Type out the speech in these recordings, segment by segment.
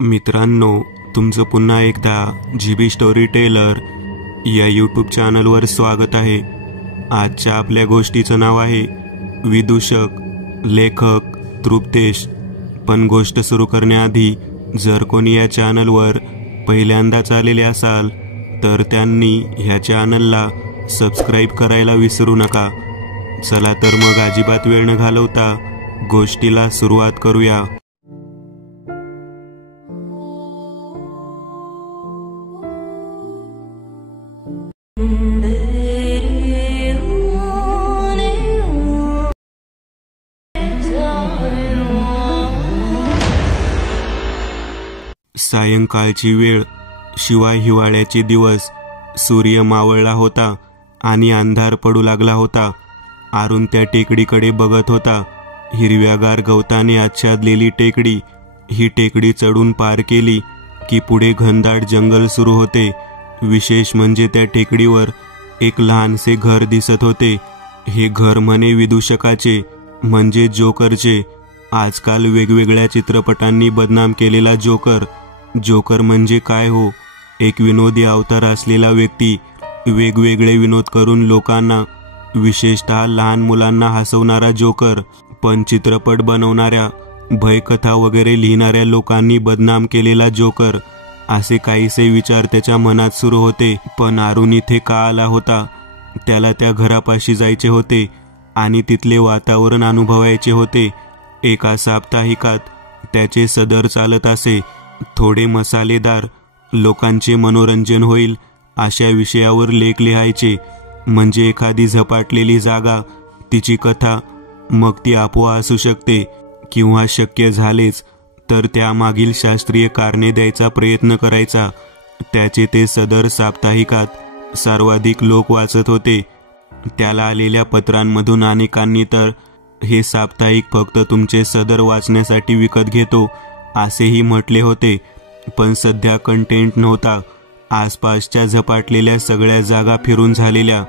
मित्रांनो, तुमचं पुन्हा एकदा जीबी स्टोरी टेलर या यूट्यूब चॅनलवर स्वागत आहे। आजच्या आपल्या गोष्टीचं नाव आहे विदूषक, लेखक तृप्तेश। पण गोष्ट सुरू करण्याआधी जर कोणी या चॅनलवर पहिल्यांदाच आलेले असाल तर त्यांनी ह्या चॅनलला सबस्क्राईब करायला विसरू नका। चला तर मग अजिबात वेळ न घालवता गोष्टीला सुरुवात करूया। सायंकाळची वेळ, शिवाय हिवाळ्याचे दिवस। सूर्य मावळला होता आणि अंधार पडू लागला होता। आरुण त्या टेकडीकडे बघत होता। हिरव्यागार गवताने आच्छादलेली टेकडी। ही टेकडी चढून पार केली की पुढे घनदाट जंगल सुरू होते। विशेष म्हणजे त्या टेकडीवर एक लहानसे घर दिसत होते। हे घर म्हणे विदूषकाचे, म्हणजे जोकरचे। आजकाल वेगवेगळ्या चित्रपटांनी बदनाम केलेला जोकर। जोकर म्हणजे काय हो? एक विनोदी अवतार असलेला व्यक्ती, वेगवेगळे विनोद करून लोकांना, विशेषतः लहान मुलांना हसवणारा जोकर। पण चित्रपट बनवणाऱ्या, भयकथा वगैरे लिहिणाऱ्या लोकांनी बदनाम केलेला जोकर, असे काहीसे विचार त्याच्या मनात सुरू होते। पण आरुण इथे का आला होता? त्याला त्या घरापाशी जायचे होते आणि तिथले वातावरण अनुभवायचे होते। एका साप्ताहिकात त्याचे सदर चालत असे, थोडे मसालेदार, लोकांचे मनोरंजन होईल अशा विषयावर लेख लिहायचे। म्हणजे एखादी झपाटलेली जागा, तिची कथा, मग ती अफवा असू शकते किंवा शक्य झालेच तर त्यामागील शास्त्रीय कारणे द्यायचा प्रयत्न करायचा। त्याचे ते सदर साप्ताहिकात सर्वाधिक लोक वाचत होते। त्याला आलेल्या पत्रांमधून अनेकांनी तर हे साप्ताहिक फक्त तुमचे सदर वाचण्यासाठी विकत घेतो असेही म्हटले होते। पण सध्या कंटेंट नव्हता। आसपासच्या झपाटलेल्या सगळ्या जागा फिरून झालेल्या।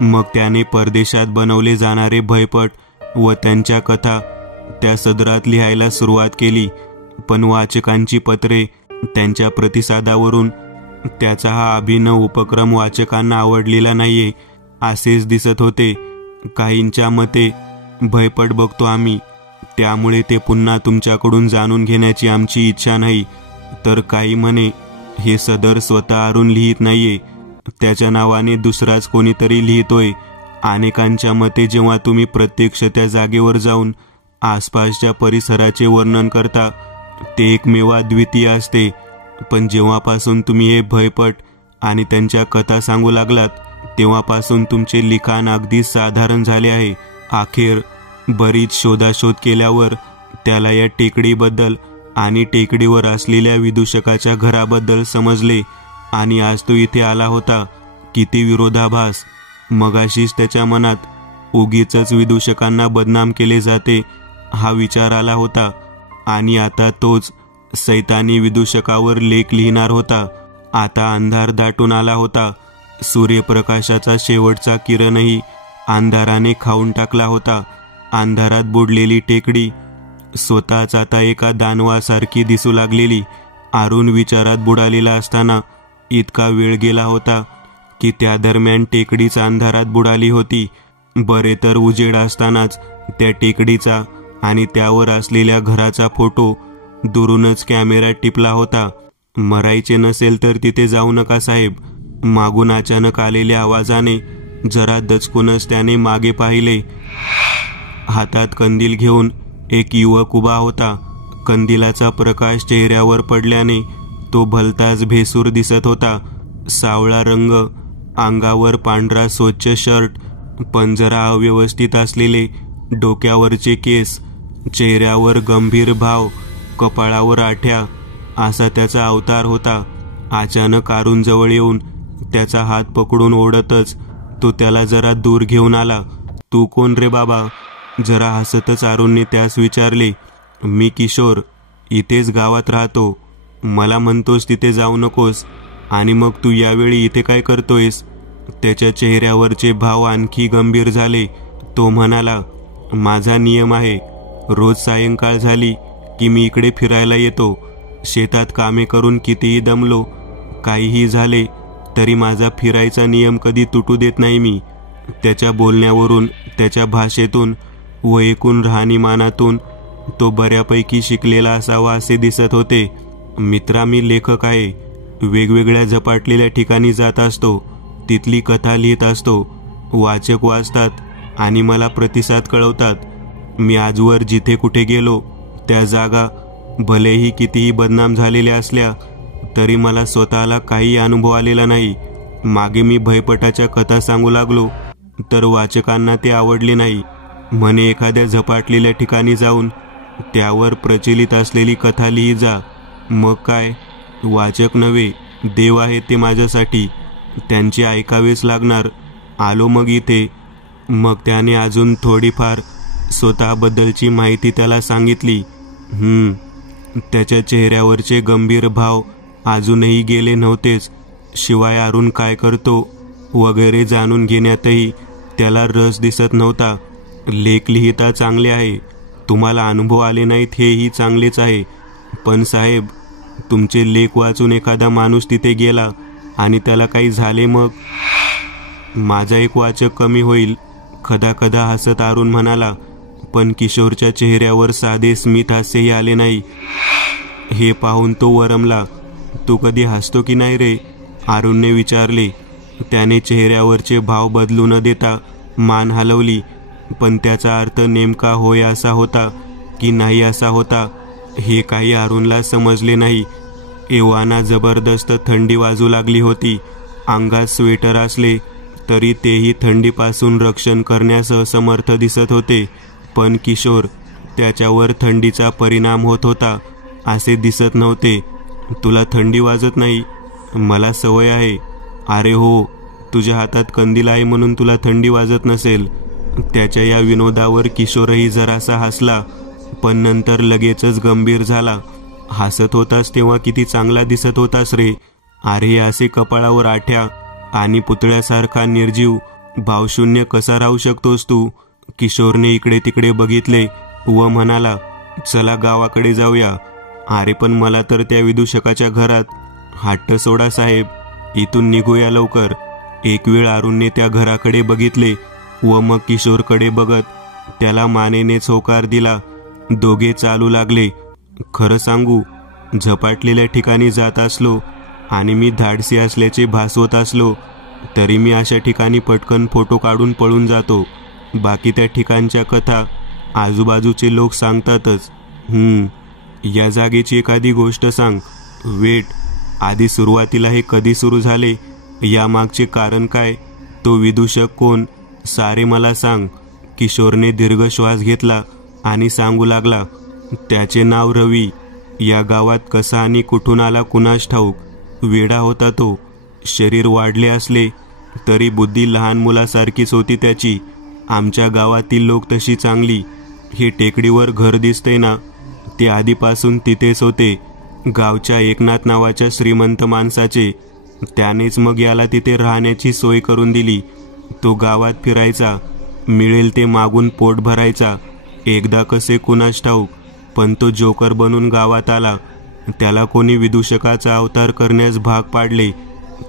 मग त्याने परदेशात बनवले जाणारे भयपट व त्यांच्या कथा त्या सदरात लिहायला सुरुवात केली। पण वाचकांची पत्रे, त्यांच्या प्रतिसादावरून त्याचा हा अभिनव उपक्रम वाचकांना आवडलेला नाहीये असेच दिसत होते। काहींच्या मते, भयपट बघतो आम्ही, त्यामुळे ते पुन्हा तुमच्याकडून जाणून घेण्याची आमची इच्छा नाही। तर काही म्हणे, हे सदर स्वतः आरुण लिहित नाहीये, त्याच्या नावाने दुसराच कोणीतरी लिहितोय। अनेकांच्या मते, जेव्हा तुम्ही प्रत्यक्ष त्या जागेवर जाऊन आसपासच्या परिसराचे वर्णन करता ते एकमेव अद्वितीय असते। पण जेव्हापासून तुम्ही हे भयपट आणि त्यांच्या कथा सांगू लागलात तेव्हापासून तुमचे लिखाण अगदी साधारण झाले आहे। अखेर बरीच शोधाशोध केल्यावर त्याला या टेकडीबद्दल आणि टेकडीवर असलेल्या विदूषकाच्या घराबद्दल समजले। आणि आज तो इथे आला होता। किती विरोधाभास! मगाशीच त्याच्या मनात उगीचच विदूषकांना बदनाम केले जाते हा विचार आला होता, आणि आता तोच सैतानी विदूषकावर लेख लिहिणार होता। आता अंधार दाटून आला होता। सूर्यप्रकाशाचा शेवटचा किरणही अंधाराने खाऊन टाकला होता। अंधारात बुडलेली टेकडी स्वतःच आता एका दानवासारखी दिसू लागलेली। आरुण विचारात बुडालेला असताना इतका वेळ गेला होता की त्या दरम्यान टेकडीच अंधारात बुडाली होती। बरे तर उजेड असतानाच त्या टेकडीचा आणि त्यावर असलेल्या घराचा फोटो दुरूनच कॅमेऱ्यात टिपला होता। मरायचे नसेल तर तिथे जाऊ नका साहेब, मागून अचानक आलेल्या आवाजाने जरा दचकूनच त्याने मागे पाहिले। हातात कंदील घेऊन एक युवक उभा होता। कंदिलाचा प्रकाश चेहऱ्यावर पडल्याने तो भलताच भेसूर दिसत होता। सावळा रंग, अंगावर पांढरा स्वच्छ शर्ट, पण जरा अव्यवस्थित असलेले डोक्यावरचे केस, चेहऱ्यावर गंभीर भाव, कपाळावर आठ्या, असा त्याचा अवतार होता। अचानक आरुण जवळ येऊन त्याचा हात पकडून ओढतच तो त्याला जरा दूर घेऊन आला। तू कोण रे बाबा? जरा हसतच आरुणने त्यास विचारले। मी किशोर, इथेच गावात राहतो। मला म्हणतोस तिथे जाऊ नकोस, आणि मग तू यावेळी इथे काय करतोयस? त्याच्या चेहऱ्यावरचे भाव आणखी गंभीर झाले। तो म्हणाला, माझा नियम आहे, रोज सायंकाळ झाली की मी इकडे फिरायला येतो। शेतात कामे करून कितीही दमलो, काहीही झाले तरी माझा फिरायचा नियम कधी तुटू देत नाही मी. त्याच्या बोलण्यावरून, त्याच्या भाषेतून व एकूण राहणीमानातून तो बऱ्यापैकी शिकलेला असावा असे दिसत होते. मित्रा, मी लेखक आहे. वेगवेगळ्या झपाटलेल्या ठिकाणी जात असतो, तिथली कथा लिहित असतो. वाचक वाचतात आणि मला प्रतिसाद कळवतात. मी आजवर जिथे कुठे गेलो त्या जागा भलेही कितीही बदनाम झालेल्या असल्या तरी मला स्वतःला काही अनुभव आलेला नाही. मागे मी भयपटाच्या कथा सांगू लागलो तर वाचकांना ते आवडले नाही. म्हणे एखाद्या झपाटलेल्या ठिकाणी जाऊन त्यावर प्रचलित असलेली कथा लिही जा. मग काय, वाचक नव्हे, देव आहेत ते माझ्यासाठी. त्यांचे ऐकावेच लागणार. आलो मग इथे. मग त्याने अजून थोडीफार स्वतःबद्दलची माहिती त्याला सांगितली. त्याच्या चेहऱ्यावरचे गंभीर भाव अजूनही गेले नव्हतेच. शिवाय अरुण काय करतो वगैरे जाणून घेण्यातही त्याला रस दिसत नव्हता. लेख लिहिता चांगले आहे, तुम्हाला अनुभव आले नाहीत हेही चांगलेच आहे. पण साहेब, तुमचे लेख वाचून एखादा माणूस तिथे गेला आणि त्याला काही झाले मग? माझा एक वाचक कमी होईल, खदाखदा हसत अरुण म्हणाला. पण किशोरच्या चेहऱ्यावर साधे स्मित हास्यही आले नाही. हे पाहून तो वरमला. तू कधी हसतो की नाही रे? अरुणने विचारले. त्याने चेहऱ्यावरचे भाव बदलू न देता मान हलवली. पण त्याचा अर्थ नेमका होय असा होता की नाही असा होता हे काही अरुणला समजले नाही. एव्हाना जबरदस्त थंडी वाजू लागली होती. अंगात स्वेटर असले तरी तेही थंडीपासून रक्षण करण्यास असमर्थ दिसत होते. पण किशोर, त्याच्यावर थंडीचा परिणाम होत होता असे दिसत नव्हते. तुला थंडी वाजत नाही? मला सवय आहे. अरे हो, तुझ्या हातात कंदील आहे म्हणून तुला थंडी वाजत नसेल. त्याच्या या विनोदावर किशोरही जरासा हसला, पण नंतर लगेचच गंभीर झाला. हसत होतास तेव्हा किती चांगला दिसत होतास रे. अरे असे कपाळावर आठ्या आणि पुतळ्यासारखा निर्जीव भावशून्य कसा राहू शकतोस तू? किशोरने इकडे तिकडे बघितले व म्हणाला, चला गावाकडे जाऊया. अरे पण मला तर त्या विदूषकाच्या घरात. हट्ट सोडा साहेब, इथून निघूया लवकर. एक वेळ अरुणने त्या घराकडे बघितले व मग किशोरकडे बघत त्याला मानेनेच होकार दिला. दोघे चालू लागले. खरं सांगू, झपाटलेल्या ठिकाणी जात असलो आणि मी धाडसी असल्याचे भासवत असलो तरी मी अशा ठिकाणी पटकन फोटो काढून पळून जातो. बाकी त्या ठिकाणच्या कथा आजूबाजूचे लोक सांगतातच. या जागेची एखादी गोष्ट सांग. वेट, आधी सुरुवातीला हे कधी सुरू झाले, यामागचे कारण काय, तो विदूषक कोण, सारे मला सांग. किशोरने दीर्घ श्वास घेतला आणि सांगू लागला. त्याचे नाव रवी. या गावात कसा आणि कुठून आला कुणास ठाऊक. वेडा होता तो. शरीर वाढले असले तरी बुद्धी लहान मुलासारखीच होती त्याची. आमच्या गावातील लोक तशी चांगली. हे टेकडीवर घर दिसते ना, ते आधीपासून तिथेच होते. गावच्या एकनाथ नावाच्या श्रीमंत माणसाचे. त्यानेच मग याला तिथे राहण्याची सोय करून दिली. तो गावात फिरायचा, मिळेल ते मागून पोट भरायचा. एकदा कसे कुणास ठाऊक, पण तो जोकर बनून गावात आला. त्याला कोणी विदूषकाचा अवतार करण्यास भाग पाडले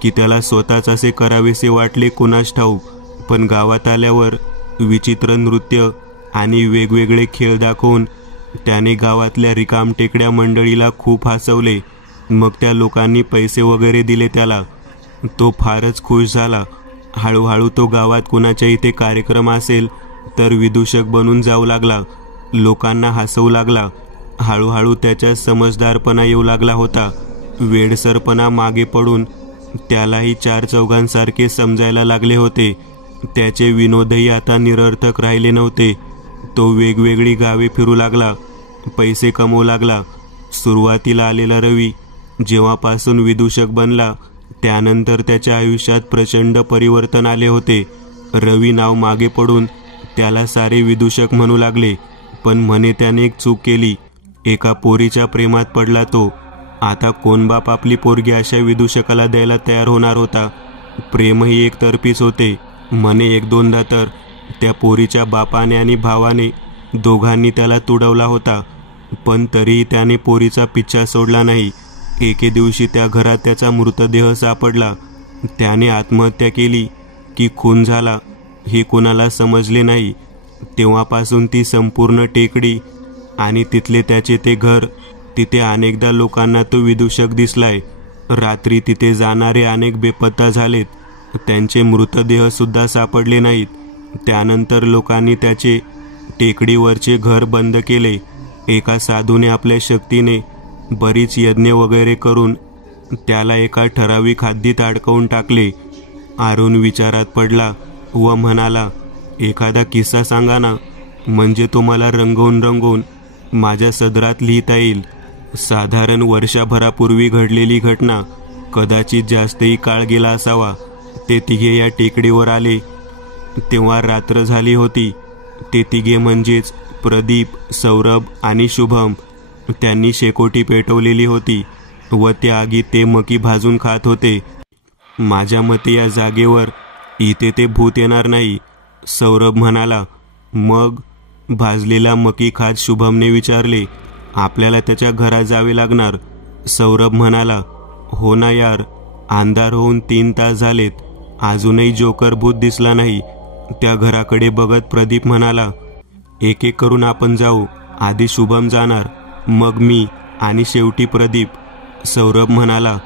की त्याला स्वतःच असे करावेसे वाटले कुणास ठाऊक. पण गावात आल्यावर विचित्र नृत्य आणि वेगवेगळे खेळ दाखवून त्याने गावातल्या रिकामटेकड्या मंडळीला खूप हसवले. मग त्या लोकांनी पैसे वगैरे दिले त्याला. तो फारच खुश झाला. हळूहळू तो गावात कुणाच्या इथे कार्यक्रम असेल तर विदूषक बनून जाऊ लागला. लोकांना हसवू लागला. हळूहळू त्याच्या समजदारपणा येऊ लागला होता. वेडसरपणा मागे पडून त्यालाही चार चौघांसारखे समजायला लागले होते. त्याचे विनोदही आता निरर्थक राहिले नव्हते. तो वेगवेगळी गावे फिरू लागला, पैसे कमवू लागला. सुरुवातीला आलेला रवी जेव्हापासून विदूषक बनला त्यानंतर त्याच्या आयुष्यात प्रचंड परिवर्तन आले होते. रवी नाव मागे पडून त्याला सारे विदूषक म्हणू लागले. पण म्हणे त्याने एक चूक केली. एका पोरीच्या प्रेमात पडला तो. आता कोण बाप आपली पोरगी अशा विदूषकाला द्यायला तयार होणार होता. प्रेमही एकतर्फीच होते. म्हणे एक दोनदा तर त्या पोरीच्या बापाने आणि भावाने दोघांनी त्याला तुडवला होता. पण तरीही त्याने पोरीचा पिच्छा सोडला नाही. एके दिवशी त्या घरात त्याचा मृतदेह सापडला. त्याने आत्महत्या केली की खून झाला हे कोणाला समजले नाही. तेव्हापासून ती संपूर्ण टेकडी आणि तिथले त्याचे ते घर, तिथे अनेकदा लोकांना तो विदूषक दिसलाय. रात्री तिथे जाणारे अनेक बेपत्ता झालेत. त्यांचे मृतदेह सुद्धा सापडले नाहीत. त्यानंतर लोकांनी त्याचे टेकडीवरचे घर बंद केले. एका साधूने आपल्या शक्तीने बरीच यज्ञ वगैरे करून त्याला एका ठराविक हद्दीत अडकवून टाकले. अरुण विचारात पडला व म्हणाला, एखादा किस्सा सांगा ना, म्हणजे तो मला रंगवून रंगवून माझ्या सदरात लिहिता येईल. साधारण वर्षभरापूर्वी घडलेली घटना. कदाचित जास्तही काळ गेला असावा. ते तिघे या टेकडीवर आले तेव्हा रात्र झाली होती. ते तिघे म्हणजेच प्रदीप, सौरभ आणि शुभम. त्यांनी शेकोटी पेटवलेली होती व त्या आगीत ते मकी भाजून खात होते. माझ्या मते या जागेवर इथे ते भूत येणार नाही, सौरभ म्हणाला. मग भाजलेला मकी खात शुभमने विचारले, आपल्याला त्याच्या घरात जावे लागणार. सौरभ म्हणाला, हो ना यार, अंधार होऊन 3 तास झालेत, अजूनही जोकर भूत दिसला नाही. त्या घराकडे बघत प्रदीप म्हणाला, एक एक करून आपण जाऊ. आधी शुभम जाणार, मग मी आणि शेवटी प्रदीप. सौरभ म्हणाला.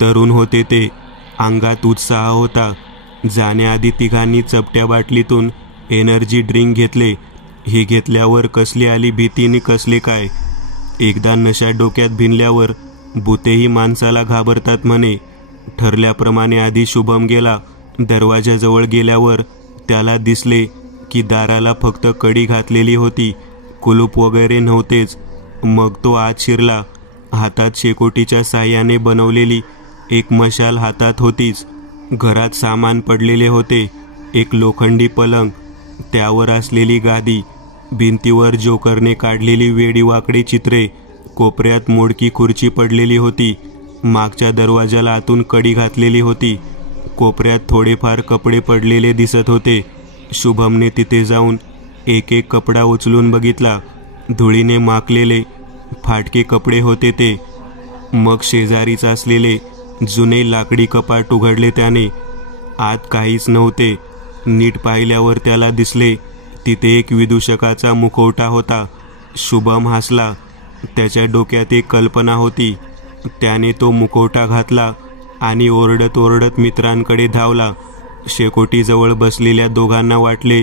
तरुण होते ते, अंगात उत्साह होता. जाण्याआधी तिघांनी चपट्या बाटलीतून एनर्जी ड्रिंक घेतले. हे घेतल्यावर कसली आली भीती आणि कसले काय. एकदा नशा डोक्यात भिनल्यावर भूतेही माणसाला घाबरतात म्हणे. ठरल्याप्रमाणे आधी शुभम गेला. दरवाजाजवळ गेल्यावर त्याला दिसले की दाराला फक्त कडी घातलेली होती, कुलूप वगैरे नव्हतेच. मग तो आत शिरला. हातात शेकोटीच्या साह्याने बनवलेली एक मशाल हातात होतीच. घरात सामान पडलेले होते. एक लोखंडी पलंग, त्यावर असलेली गादी, भिंतीवर जोकरने काढलेली वेडीवाकडी चित्रे, कोपऱ्यात मोडकी खुर्ची पडलेली होती. मागच्या दरवाजाला आतून कडी घातलेली होती. कोपऱ्यात थोडेफार कपडे पडलेले दिसत होते. शुभमने तिथे जाऊन एक एक कपडा उचलून बघितला. धुळीने माखलेले फाटके कपडे होते ते. मग शेजारीच असलेले जुने लाकडी कपाट उघडले त्याने. आत काहीच नव्हते. नीट पाहिल्यावर त्याला दिसले तिथे एक विदूषकाचा मुखवटा होता. शुभम हसला. त्याच्या डोक्यात एक कल्पना होती. त्याने तो मुखवटा घातला आणि ओरडत ओरडत मित्रांकडे धावला. शेकोटीजवळ बसलेल्या दोघांना वाटले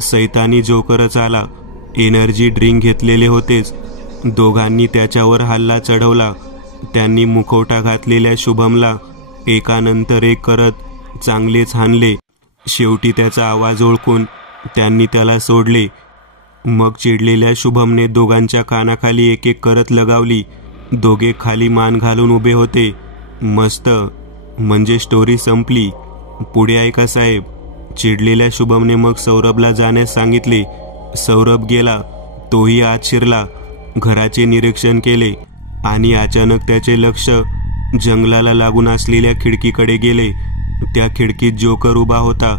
सैतानी जोकरच आला. एनर्जी ड्रिंक घेतलेले होतेच. दोघांनी त्याच्यावर हल्ला चढवला. त्यांनी मुखवटा घातलेल्या शुभमला एकानंतर एक करत चांगलेच हाणले. शेवटी त्याचा आवाज ओळखून त्यांनी त्याला सोडले. मग चिडलेल्या शुभमने दोघांच्या कानाखाली एक एक करत लगावली. दोघे खाली मान घालून उभे होते. मस्त, म्हणजे स्टोरी संपली. पुढे ऐका साहेब. चिडलेल्या शुभमने मग सौरभला जाण्यास सांगितले. सौरभ गेला. तोही आत शिरला. घराचे निरीक्षण केले आणि अचानक त्याचे लक्ष जंगलाला लागून असलेल्या खिडकीकडे गेले. त्या खिडकीत जोकर उभा होता.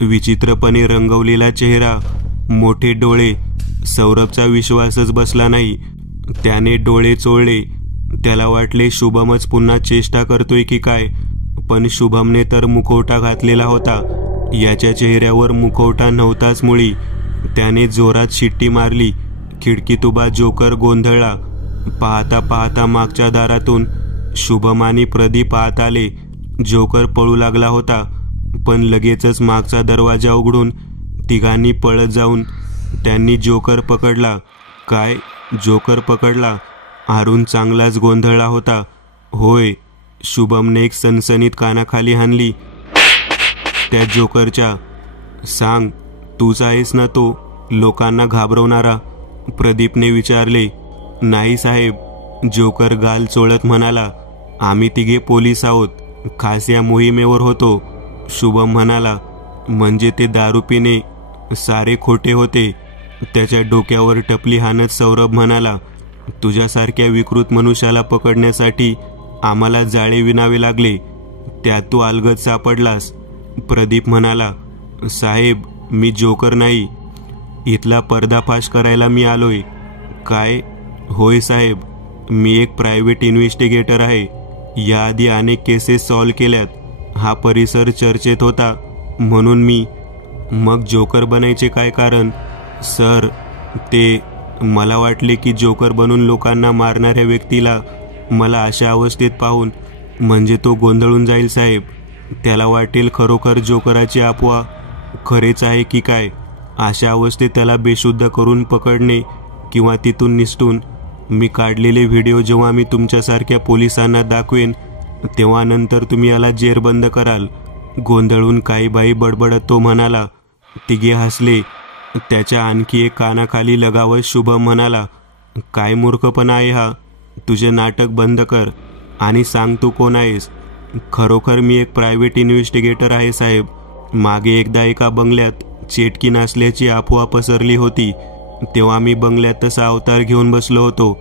विचित्रपणे रंगवलेला चेहरा, मोठे डोळे. सौरभचा विश्वासच बसला नाही. त्याने डोळे चोळले. त्याला वाटले शुभमच पुन्हा चेष्टा करतोय की काय, पण शुभमने तर मुखवटा घातलेला होता. याच्या चेहऱ्यावर मुखवटा नव्हताच मुळी. त्याने जोरात शिट्टी मारली. खिडकीत उभा जोकर गोंधळला. पाहता पाहता मागच्या दारातून शुभम आणि प्रदीप आत आले. जोकर पळू लागला होता, पण लगेचच मागचा दरवाजा उघडून तिघांनी पळत जाऊन त्यांनी जोकर पकडला. काय, जोकर पकडला? अरुण चांगलाच गोंधळला होता. होय, शुभमने एक सनसनीत कानाखाली हाणली त्या जोकरच्या. सांग, तूच आहेस ना तो लोकांना घाबरवणारा? प्रदीपने विचारले. नाही साहेब, जोकर गाल चोळत म्हणाला. आम्ही तिघे पोलीस आहोत, खास या मोहिमेवर होतो. शुभम म्हणाला. म्हणजे ते दारू पिणे सारे खोटे होते? त्याच्या डोक्यावर टपली हाणत सौरभ म्हणाला. तुझ्यासारख्या विकृत मनुष्याला पकडण्यासाठी आम्हाला जाळे विणावे लागले, त्यात तू अलगद सापडलास. प्रदीप म्हणाला. साहेब, मी जोकर नाही, इथला पर्दाफाश करायला मी आलोय. काय, होय साहेब, मी एक प्रायव्हेट इन्व्हेस्टिगेटर आहे. याआधी अनेक केसेस सॉल्व्ह केल्यात. हा परिसर चर्चेत होता म्हणून मी. मग जोकर बनायचे काय कारण? सर, ते मला वाटले की जोकर बनून लोकांना मारणाऱ्या व्यक्तीला मला अशा अवस्थेत पाहून म्हणजे तो गोंधळून जाईल साहेब. त्याला वाटेल खरोखर जोकराची अफवा खरेच आहे की काय. अशा अवस्थेत त्याला बेशुद्ध करून पकडणे किंवा तिथून निसटून मी काढलेले व्हिडिओ जेव्हा मी तुमच्यासारख्या पोलिसांना दाखवेन तेव्हा नंतर तुम्ही याला जेरबंद कराल. गोंधळून काही बाई बडबडत तो म्हणाला. तिघे हसले. त्याच्या आणखी एक कानाखाली लगावत शुभम म्हणाला, काय मूर्खपणा आहे हा. तुझे नाटक बंद कर आणि सांग तू कोण आहेस. खरोखर मी एक प्रायव्हेट इन्व्हेस्टिगेटर आहे साहेब. मागे एकदा एका बंगल्यात चेटकी नसल्याची अफवा पसरली होती. तेव्हा मी बंगल्यात तसा अवतार घेऊन बसलो होतो.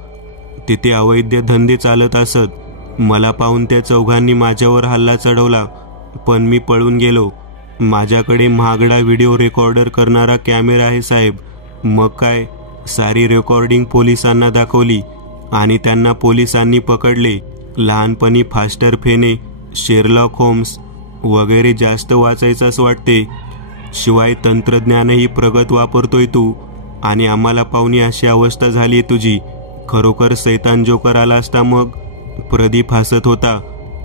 तिथे अवैध धंदे चालत असत. मला पाहून त्या चौघांनी माझ्यावर हल्ला चढवला पण मी पळून गेलो. माझ्याकडे महागडा व्हिडिओ रेकॉर्डर करणारा कॅमेरा आहे साहेब. मग काय, सारी रेकॉर्डिंग पोलिसांना दाखवली आणि त्यांना पोलिसांनी पकडले. लहानपणी फास्टर फेने, शेरलॉक होम्स वगैरे जास्त वाचायचंच वाटते. शिवाय तंत्रज्ञानही प्रगत वापरतोय तू आणि आम्हाला पाहुणी अशी अवस्था झाली तुझी. खरोखर सैतान जोकर आला असता मग. प्रदीप हसत होता.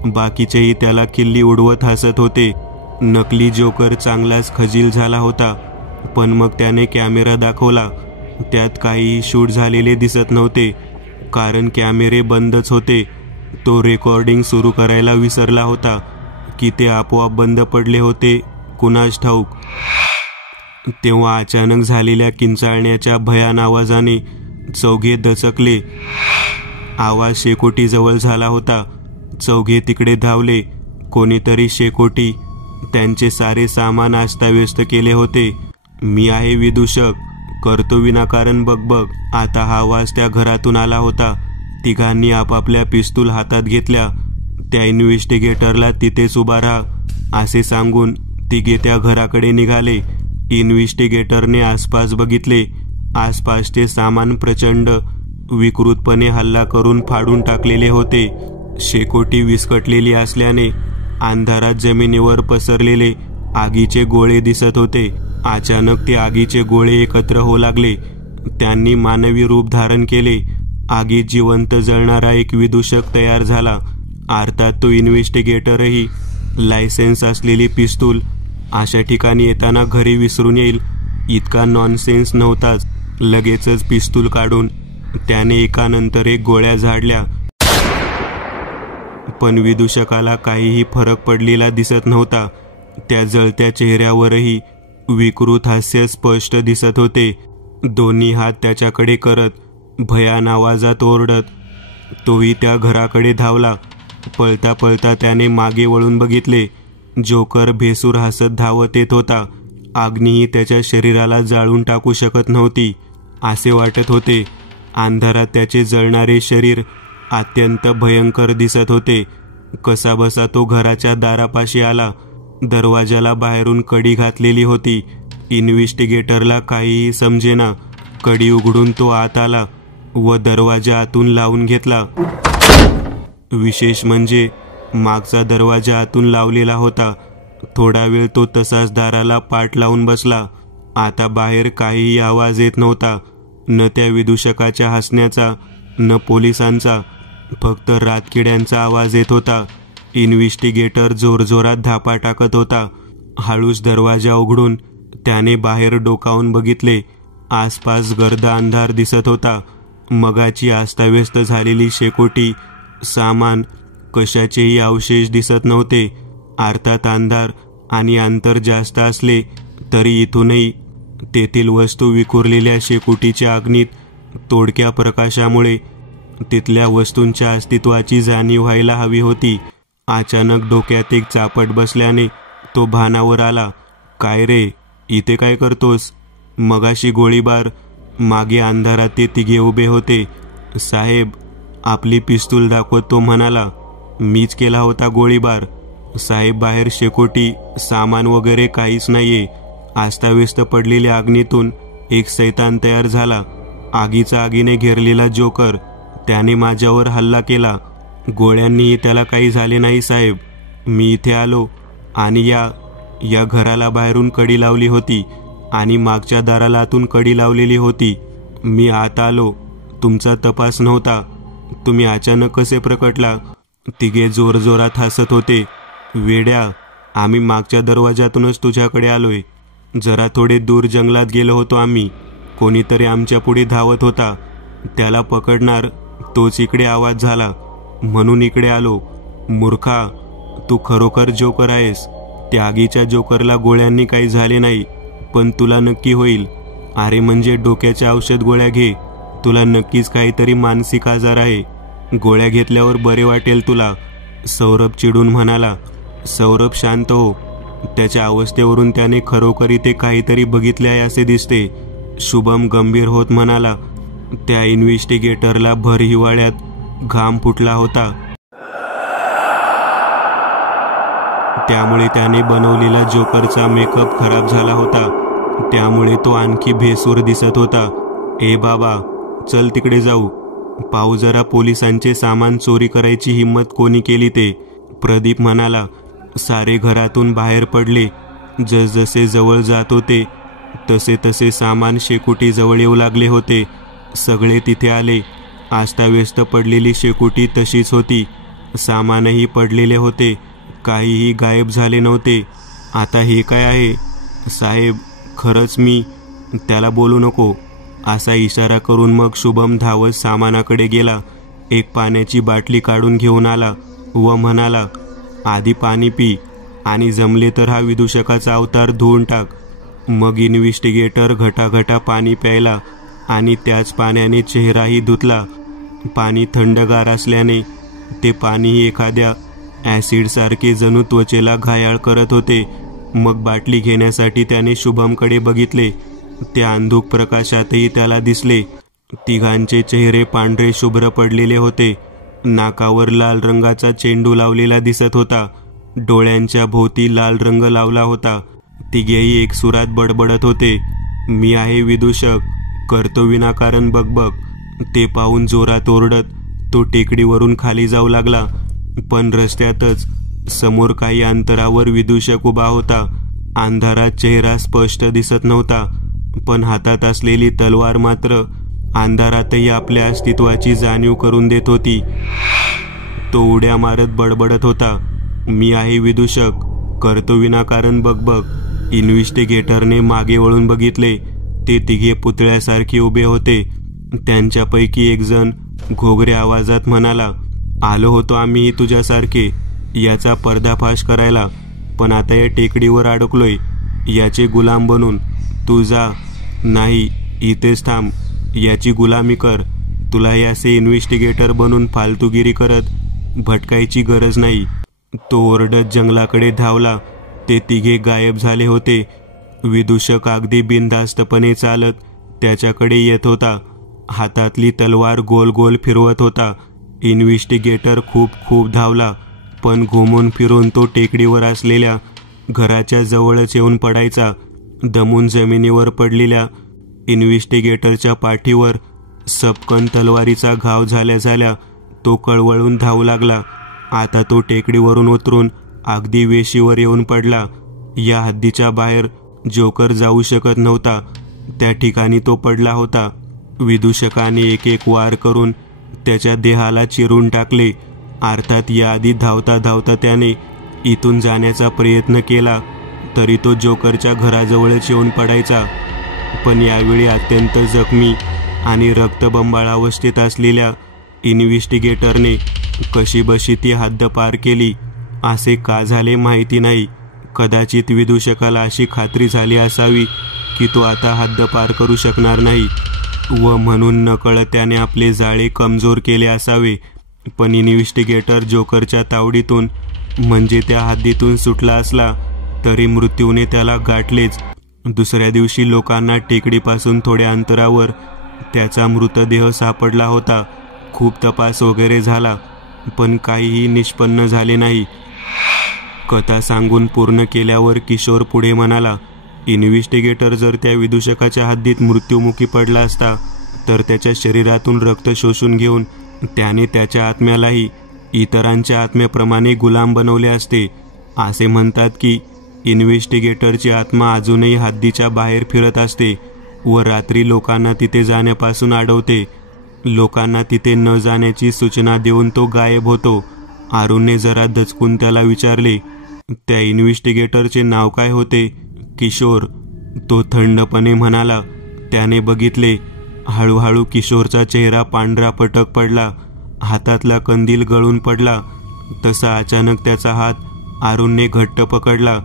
बाकीचेही त्याला खिल्ली उडवत हसत होते. नकली जोकर चांगलाच खजील झाला होता. पण मग त्याने कॅमेरा दाखवला. त्यात काहीही शूट झालेले दिसत नव्हते कारण कॅमेरे बंदच होते. तो रेकॉर्डिंग सुरू करायला विसरला होता की ते आपोआप बंद पडले होते कुणास ठाऊक. तेव्हा अचानक झालेल्या किंचाळण्याच्या भयान आवाजाने चौघे दचकले. आवाज शेकोटीजवळ झाला होता. चौघे तिकडे धावले. कोणीतरी शेकोटी त्यांचे सारे सामान अस्ताव्यस्त केले होते. मी आहे विदूषक, करतो विनाकारण बगबग. आता हा आवाज त्या घरातून आला होता. तिघांनी आपापल्या पिस्तूल हातात घेतल्या. त्या इन्व्हेस्टिगेटरला तिथेच उभा राहा असे सांगून तिघे त्या घराकडे निघाले. इन्व्हेस्टिगेटरने आसपास बघितले. आसपासचे सामान प्रचंड विकृतपणे हल्ला करून फाडून टाकलेले होते. शेकोटी विस्कटलेली असल्याने अंधारात जमिनीवर पसरलेले आगीचे गोळे दिसत होते. अचानक ते आगीचे गोळे एकत्र होऊ लागले. त्यांनी मानवी रूप धारण केले. आगीत जिवंत जळणारा एक विदूषक तयार झाला. अर्थात तो इन्व्हेस्टिगेटरही. लायसेन्स असलेली पिस्तूल अशा ठिकाणी येताना घरी विसरून येईल इतका नॉनसेन्स नव्हताच. लगेचच पिस्तूल काढून त्याने एकानंतर एक गोळ्या झाडल्या. पण विदूषकाला काहीही फरक पडलेला दिसत नव्हता. त्या जळत्या चेहऱ्यावरही विकृत हास्य स्पष्ट दिसत होते. दोन्ही हात त्याच्याकडे करत भयान आवाजात ओरडत तोही त्या घराकडे धावला. पळता पळता त्याने मागे वळून बघितले. जोकर भेसूर हसत धावत येत होता. अग्नीही त्याच्या शरीराला जाळून टाकू शकत नव्हती असे वाटत होते. अंधारात त्याचे जळणारे शरीर अत्यंत भयंकर दिसत होते. कसाबसा तो घराच्या दारापाशी आला. दरवाजाला बाहेरून कडी घातलेली होती. इन्व्हेस्टिगेटरला काहीही समजेना. कडी उघडून तो आत आला व दरवाजा आतून लावून घेतला. विशेष म्हणजे मागचा दरवाजा आतून लावलेला होता. थोडा वेळ तो तसाच दाराला पाठ लावून बसला. आता बाहेर काहीही आवाज येत नव्हता. न त्या विदूषकाच्या हसण्याचा न पोलिसांचा. फक्त रातकिड्यांचा आवाज येत होता. इन्व्हेस्टिगेटर जोरजोरात धापा टाकत होता. हळूच दरवाजा उघडून त्याने बाहेर डोकावून बघितले. आसपास गर्द अंधार दिसत होता. मगाची अस्ताव्यस्त झालेली शेकोटी, सामान, कशाचेही अवशेष दिसत नव्हते. अर्थात अंधार आणि अंतर जास्त असले तरी इथूनही तेथील वस्तू विखुरलेल्या शेकोटीच्या अग्नीत तोडक्या प्रकाशामुळे तिथल्या वस्तूंच्या अस्तित्वाची जाणीव व्हायला हवी होती. अचानक डोक्यात एक चापट बसल्याने तो भानावर आला. काय रे, इथे काय करतोस? मगाशी गोळीबार. मागे अंधारात ते तिघे उभे होते. साहेब, आपली पिस्तूल दाखवत तो म्हणाला. मीच केला होता गोळीबार साहेब. बाहेर शेकोटी, सामान वगैरे काहीच नाहीये. अस्ताव्यस्त पडलेल्या अग्नीतून एक सैतान तयार झाला. आगीचा आगीने घेरलेला जोकर, त्याने माझ्यावर हल्ला केला. गोळ्यांनीही त्याला काही झाले नाही साहेब. मी इथे आलो आणि या घराला बाहेरून कडी लावली होती आणि मागच्या दाराला आतून कडी लावलेली होती. मी आत आलो, तुमचा तपास नव्हता. तुम्ही अचानक कसे प्रकटला? तिघे जोरजोरात हसत होते. वेड्या, आम्ही मागच्या दरवाजातूनच तुझ्याकडे आलोय. जरा थोडे दूर जंगलात गेलो होतो आम्ही. कोणीतरी आमच्या पुढे धावत होता. त्याला पकडणार तोच इकडे आवाज झाला, म्हणून इकडे आलो. मूर्खा, तू खरोखर जोकर आहेस. त्या आगीच्या जोकरला गोळ्यांनी काही झाले नाही, पण तुला नक्की होईल. अरे म्हणजे डोक्याच्या औषध गोळ्या घे. तुला नक्कीच काहीतरी मानसिक आजार आहे. गोळ्या घेतल्यावर बरे वाटेल तुला. सौरभ चिडून म्हणाला. सौरभ शांत हो. त्याच्या अवस्थेवरून त्याने खरोखर इथे काहीतरी बघितले आहे असे दिसते. शुभम गंभीर होत म्हणाला. त्या इन्व्हेस्टिगेटरला भर हिवाळ्यात घाम फुटला होता. त्यामुळे त्याने बनवलेला जोकरचा मेकअप खराब झाला होता. त्यामुळे तो आणखी भेसूर दिसत होता. ए बाबा, चल तिकडे जाऊ. पाहू जरा पोलिसांचे सामान चोरी करायची हिम्मत कोणी केली ते. प्रदीप म्हणाला. सारे घरातून बाहेर पडले. जसजसे जवळ जात होते तसे तसे सामान शेकोटी जवळ येऊ लागले होते. सगळे तिथे आले. आस्ताव्यस्त पडलेली शेकोटी तशीच होती. सामानही पडलेले होते. काहीही गायब झाले नव्हते. आता हे काय आहे? साहेब, खरंच मी. त्याला बोलू नको असा इशारा करून मग शुभम धावत सामानाकडे गेला. एक पाण्याची बाटली काढून घेऊन आला व म्हणाला, आधी पाणी पी आणि जमले तर हा विदूषकाचा अवतार धुवून टाक. मग इन्व्हेस्टिगेटर घटाघटा पाणी प्यायला आणि त्याच पाण्याने चेहराही धुतला. पाणी थंडगार असल्याने ते पाणी एखाद्या ॲसिडसारखे जणू त्वचेला घायाळ करत होते. मग बाटली घेण्यासाठी त्याने शुभमकडे बघितले. त्या अंधुक प्रकाशातही त्याला दिसले. तिघांचे चेहरे पांढरे शुभ्र पडलेले होते. नाकावर लाल रंगाचा चेंडू लावलेला दिसत होता. डोळ्यांच्या भोवती लाल रंग लावला होता. तिघेही एक सुरात बडबडत होते. मी आहे विदूषक, करतो विनाकारण बकबक. ते पाहून जोरात ओरडत तो टेकडीवरून खाली जाऊ लागला. पण रस्त्यातच समोर काही अंतरावर विदूषक उभा होता. अंधारात चेहरा स्पष्ट दिसत नव्हता, पण हातात असलेली तलवार मात्र अंधारातही आपल्या अस्तित्वाची जाणीव करून देत होती. तो उड्या मारत बडबडत होता. मी आहे विदूषक, करतो विनाकारण बकबक. इन्व्हेस्टिगेटरने मागे वळून बघितले. ते तिघे पुतळ्यासारखे उभे होते. त्यांच्यापैकी एक जण घोगऱ्या आवाजात म्हणाला, आलो होतो आम्ही तुझ्यासारखे याचा पर्दाफाश करायला, पण आता या टेकडीवर अडकलोय याचे गुलाम बनून. तू जा. नाही, इथेच थांब. याची गुलामी कर. तुला हे असे इन्व्हेस्टिगेटर बनून फालतूगिरी करत भटकायची गरज नाही. तो ओरडत जंगलाकडे धावला. ते तिघे गायब झाले होते. विदूषक अगदी बिनधास्तपणे चालत त्याच्याकडे येत होता. हातातली तलवार गोल गोल फिरवत होता. इन्व्हेस्टिगेटर खूप धावला, पण घुमून फिरून तो टेकडीवर असलेल्या घराच्या जवळच येऊन पडायचा. दमून जमिनीवर पडलेल्या इन्व्हेस्टिगेटरच्या पाठीवर सपकन तलवारीचा घाव झाल्या तो कळवळून धावू लागला. आता तो टेकडीवरून उतरून अगदी वेशीवर येऊन पडला. या हद्दीच्या बाहेर जोकर जाऊ शकत नव्हता. त्या ठिकाणी तो पडला होता. विदूषकाने एक एक वार करून त्याच्या देहाला चिरून टाकले. अर्थात याआधी धावता धावता त्याने इथून जाण्याचा प्रयत्न केला तरी तो जोकरच्या घराजवळच येऊन पडायचा. पण यावेळी अत्यंत जखमी आणि रक्तबंबाळ अवस्थेत असलेल्या इन्व्हेस्टिगेटरने कशीबशी ती हद्द पार केली. असे का झाले माहिती नाही. कदाचित विदूषकाला अशी खात्री झाली असावी की तो आता हद्द पार करू शकणार नाही व म्हणून नकळत त्याने आपले जाळे कमजोर केले असावे. पण इन्व्हेस्टिगेटर जोकरच्या तावडीतून म्हणजे त्या हद्दीतून सुटला असला तरी मृत्यूने त्याला गाठलेच. दुसऱ्या दिवशी लोकांना टेकडीपासून थोड्या अंतरावर त्याचा मृतदेह सापडला होता. खूप तपास वगैरे झाला, पण काहीही निष्पन्न झाले नाही. कथा सांगून पूर्ण केल्यावर किशोर पुढे म्हणाला, इन्व्हेस्टिगेटर जर त्या विदूषकाच्या हद्दीत मृत्युमुखी पडला असता तर त्याच्या शरीरातून रक्त शोषून घेऊन त्याने त्याच्या आत्म्यालाही इतरांच्या आत्म्याप्रमाणे गुलाम बनवले असते. असे म्हणतात की इन्व्हेस्टिगेटरची आत्मा अजूनही हद्दीच्या बाहेर फिरत असते व रात्री लोकांना तिथे जाण्यापासून अडवते. लोकांना तिथे न जाण्याची सूचना देऊन तो गायब होतो. अरुणने जरा दचकून त्याला विचारले, त्या इन्व्हेस्टिगेटरचे नाव काय होते? किशोर. तो थंडपणे म्हणाला. त्याने बघितले. हळूहळू किशोरचा चेहरा पांढरा पटक पडला. हातातला कंदील गळून पडला. तसा अचानक त्याचा हात अरुणने घट्ट पकडला.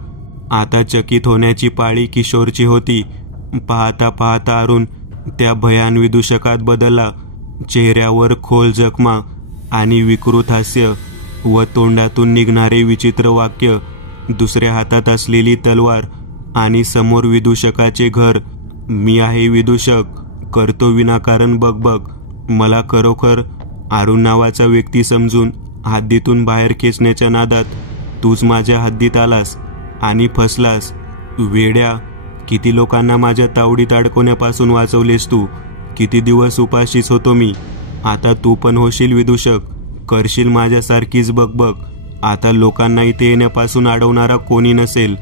आता चकित होण्याची पाळी किशोरची होती. पाहता पाहता अरुण त्या भयान विदूषकात बदलला. चेहऱ्यावर खोल जखमा आणि विकृत हास्य व तोंडातून निघणारे विचित्र वाक्य. दुसऱ्या हातात असलेली तलवार आणि समोर विदूषकाचे घर. मी आहे विदूषक, करतो विनाकारण बगबग. मला खरोखर अरुण नावाचा व्यक्ती समजून हद्दीतून बाहेर खेचण्याच्या नादात तूच माझ्या हद्दीत आलास आणि फसलास. वेड्या, किती लोकांना माझ्या तावडीत अडकवण्यापासून वाचवलेस तू. किती दिवस उपाशीच होतो मी. आता तू पण होशील विदूषक, करशील माझ्यासारखीच बगबग. आता लोकांना इथे येण्यापासून अडवणारा कोणी नसेल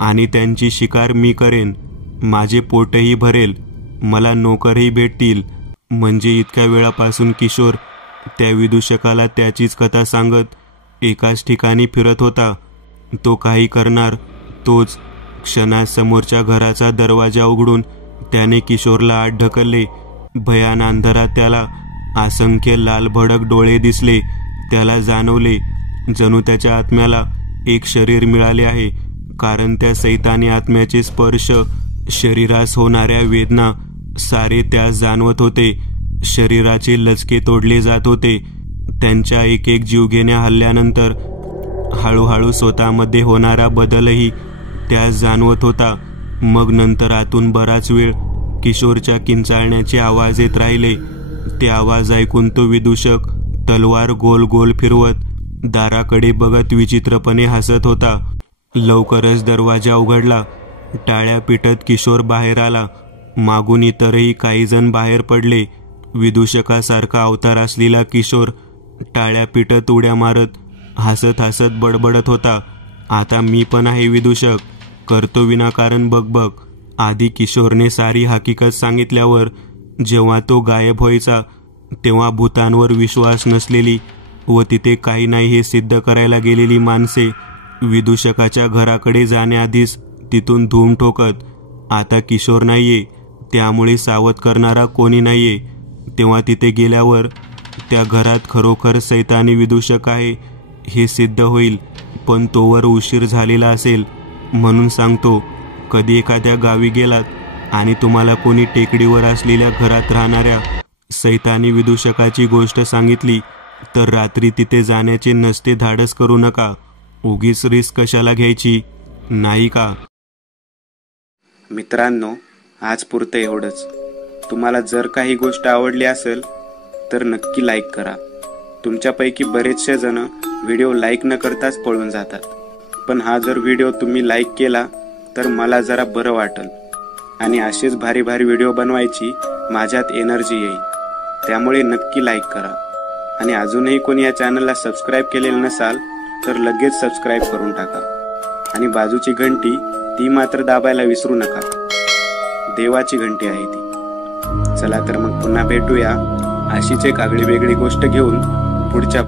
आणि त्यांची शिकार मी करेन. माझे पोटही भरेल, मला नोकरही भेटतील. म्हणजे इतक्या वेळापासून किशोर त्या विदूषकाला त्याचीच कथा सांगत एकाच ठिकाणी फिरत होता. तो काही करणार. तोच क्षणात समोरच्या घराचा दरवाजा उघडून त्याने किशोरला आत ढकलले. भयान अंधारात त्याला असंख्य लाल भडक डोळे दिसले. त्याला जाणवले जणू त्याच्या आत्म्याला एक शरीर मिळाले आहे, कारण त्या सैतानी आत्म्याचे स्पर्श, शरीरास होणाऱ्या वेदना सारे त्यास जाणवत होते. शरीराचे लचके तोडले जात होते. त्यांच्या एक एक जीवघेण्या हल्ल्यानंतर हळूहळू स्वतःमध्ये होणारा बदलही त्यास जाणवत होता. मग नंतर आतून बराच वेळ किशोरच्या किंचाळण्याचे आवाज येत राहिले. ते आवाज ऐकून तो विदूषक तलवार गोल गोल फिरवत दाराकडे बघत विचित्रपणे हसत होता. लवकरच दरवाजा उघडला. टाळ्या पिटत किशोर बाहेर आला. मागून इतरही काही जण बाहेर पडले. विदूषकासारखा अवतार असलेला किशोर टाळ्या पिटत उड्या मारत हसत हसत बडबडत होता. आता मी पण आहे विदूषक, करतो विनाकारण बगबग. आधी किशोरने सारी हकीकत सांगितल्यावर जेव्हा तो गायब व्हायचा तेव्हा भूतांवर विश्वास नसलेली व तिथे काही नाही हे सिद्ध करायला गेलेली माणसे विदूषकाच्या घराकडे जाण्याआधीच तिथून धूम ठोकत. आता किशोर नाहीये, त्यामुळे सावध करणारा कोणी नाहीये. तेव्हा तिथे गेल्यावर त्या घरात खरोखर सैतानी विदूषक आहे हे सिद्ध होईल. पण तोवर उशीर झालेला असेल. म्हणून सांगतो, कधी एखाद्या गावी गेलात आणि तुम्हाला कोणी टेकडीवर असलेल्या घरात राहणाऱ्या सैतानी विदूषकाची गोष्ट सांगितली तर रात्री तिथे जाण्याचे नसते धाडस करू नका. उगीच रिस्क कशाला घ्यायची, नाही का? मित्रांनो, आज पुरतं एवढंच. तुम्हाला जर काही गोष्ट आवडली असेल तर नक्की लाईक करा. तुमच्यापैकी बरेचसे जण व्हिडिओ लाईक न करताच पळून जातात. पण हा जर व्हिडिओ तुम्ही लाईक केला तर मला जरा बरं वाटेल आणि असेच भारी भारी व्हिडिओ बनवायची माझ्यात एनर्जी येईल. त्यामुळे नक्की लाईक करा. आणि अजूनही कोणी या चॅनलला सबस्क्राईब केलेलं नसाल तर लगेच सबस्क्राईब करून टाका. आणि बाजूची घंटी ती मात्र दाबायला विसरू नका. देवाची घंटी आहे ती. चला तर मग पुन्हा भेटूया अशीच एक आगळी वेगळी गोष्ट घेऊन पुढच्या